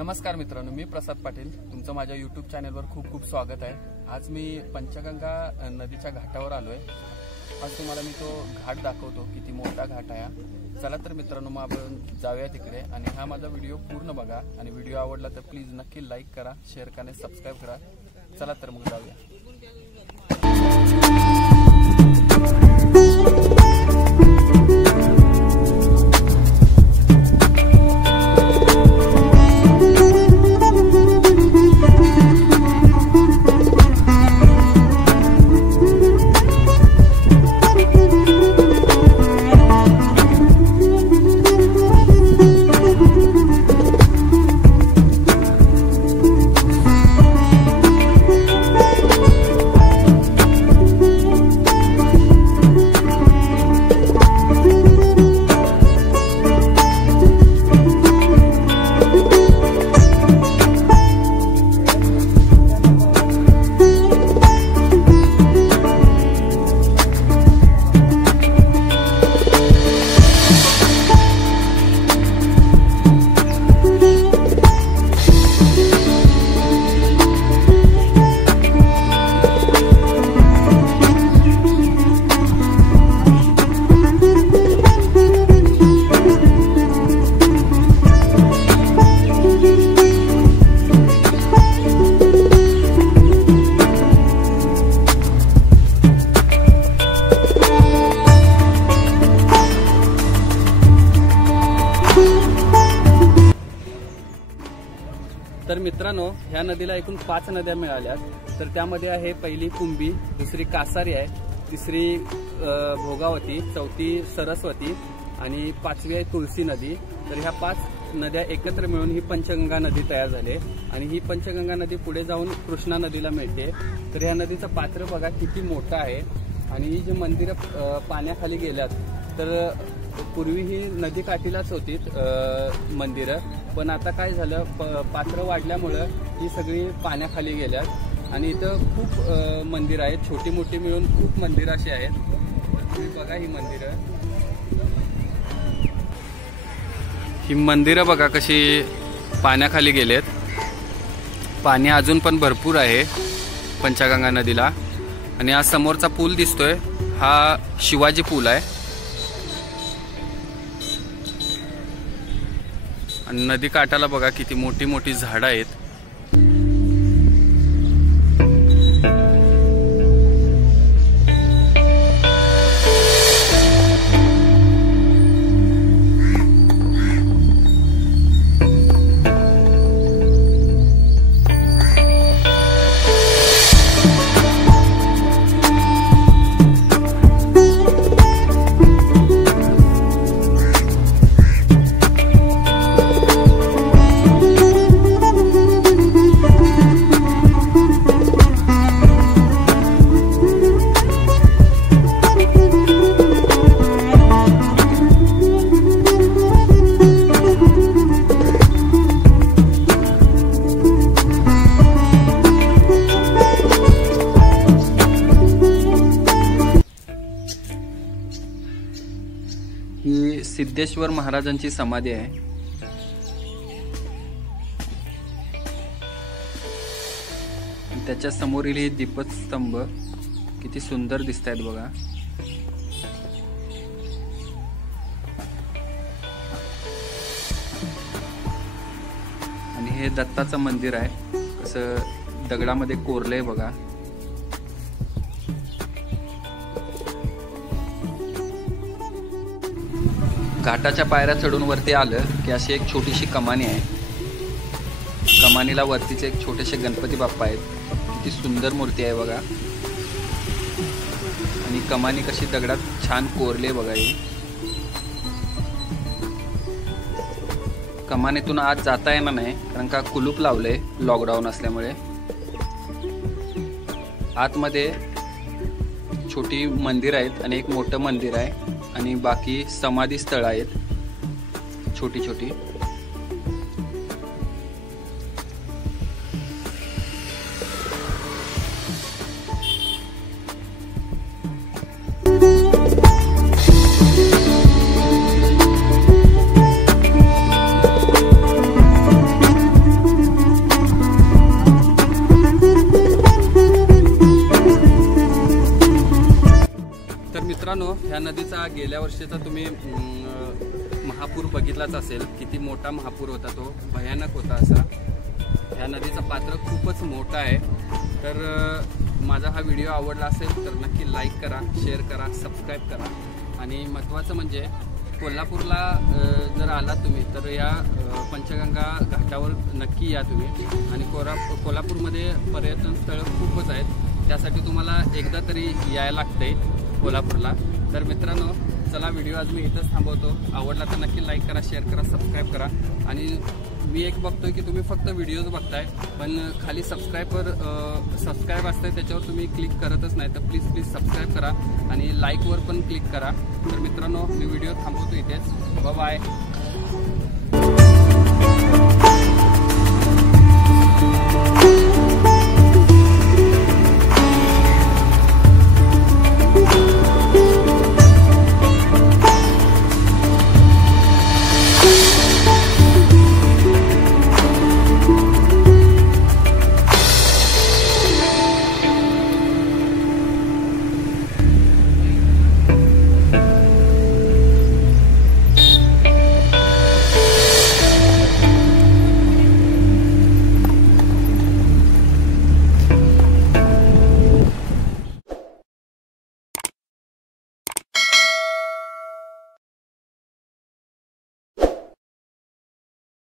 नमस्कार मित्रांनो, मी प्रसाद पाटील. तुमचं माझ्या यूट्यूब चॅनलवर खूप खूप स्वागत आहे. आज मी पंचगंगा नदीच्या घाटावर आलोय. आज तुम्हाला मी तो घाट दाखवतो, किती मोठा घाट आहे. चला तर मित्रांनो, मग आपण जाऊया तिकडे आणि हा माझा व्हिडिओ पूर्ण बघा आणि व्हिडिओ आवडला तर प्लीज नक्की लाईक करा, शेअर करा आणि सबस्क्राईब करा. चला तर मग जाऊया. तर मित्रांनो, ह्या नदीला एकूण 5 नद्या मिळाल्यात. तर त्यामध्ये आहे पहिली कुंभी, दुसरी कासारी आहे, तिसरी भोगावती, चौथी सरस्वती आणि 5वी आहे तुळशी नदी. तर ह्या 5 नद्या एकत्र मिळून ही पंचगंगा नदी तयार झाली आणि ही पंचगंगा नदी पुढे जाऊन कृष्णा नदीला मिळते. तर ह्या नदीचं पात्र बघा किती मोठं आहे आणि ही जी मंदिरं पाण्याखाली गेल्यात, तर पूर्वी ही नदी काठीलाच होती मंदिरं, पण आता काय झालं, पात्र वाढल्यामुळं ही सगळी पाण्याखाली गेल्यात आणि इथं खूप मंदिरं आहेत, छोटी मोठी मिळून खूप मंदिरं अशी आहेत. तुम्ही बघा ही मंदिरं बघा कशी पाण्याखाली गेलेत. पाणी अजून पण भरपूर आहे पंचगंगा नदीला. आणि हा समोरचा पूल दिसतोय, हा शिवाजी पूल आहे. आणि नदी काठाला बघा किती मोठी मोठी झाडं आहेत. ही सिद्धेश्वर महाराजांची समाधी आहे. त्याच्या समोरील हे दीपस्तंभ किती सुंदर दिसत आहेत बघा. आणि हे दत्ताचं मंदिर आहे, कसं दगडामध्ये कोरलंय बघा. घाटाच्या पायऱ्या चढून वरती आलं की अशी एक छोटीशी कमानी आहे. कमानीला वरतीचे एक छोटेसे गणपती बाप्पा आहेत. किती सुंदर मूर्ती आहे बघा. आणि कमानी कशी दगडात छान कोरले बघा. ही कमानीतून आज जाता येणार नाही, कारण का कुलूप लावलंय लॉकडाऊन असल्यामुळे. आतमध्ये छोटी मंदिर आहेत आणि एक मोठं मंदिर आहे आणि बाकी समाधी स्थळ आहेत छोटी छोटी. नदीचा गेल्या वर्षीचा तुम्ही महापूर बघितलाच असेल, किती मोठा महापूर होता, तो भयानक होता असा। ह्या नदीचं पात्र खूपच मोठं आहे। तर माझा हा व्हिडिओ आवडला असेल तर नक्की लाईक करा, शेअर करा, सबस्क्राईब करा। आणि महत्त्वाचं म्हणजे कोल्हापूरला जर आलात तुम्ही तर या पंचगंगा घाटावर नक्की या तुम्ही। आणि कोल्हापूरमध्ये पर्यटन स्थळं खूपच आहेत, त्यासाठी तुम्हाला एकदा तरी यायला लागतंय कोल्हापूरला। तर मित्रांनो, चला व्हिडिओ आज मी इथंच थांबवतो। आवडला तर नक्की लाईक करा, शेअर करा, सबस्क्राईब करा। आणि मी एक बघतोय की तुम्ही फक्त व्हिडिओज बघताय, पण खाली सबस्क्राईब असतंय त्याच्यावर तुम्ही क्लिक करतच नाही। तर प्लीज सबस्क्राईब करा आणि लाईकवर पण क्लिक करा। तर मित्रांनो, मी व्हिडिओ थांबवतो इथेच। बाय।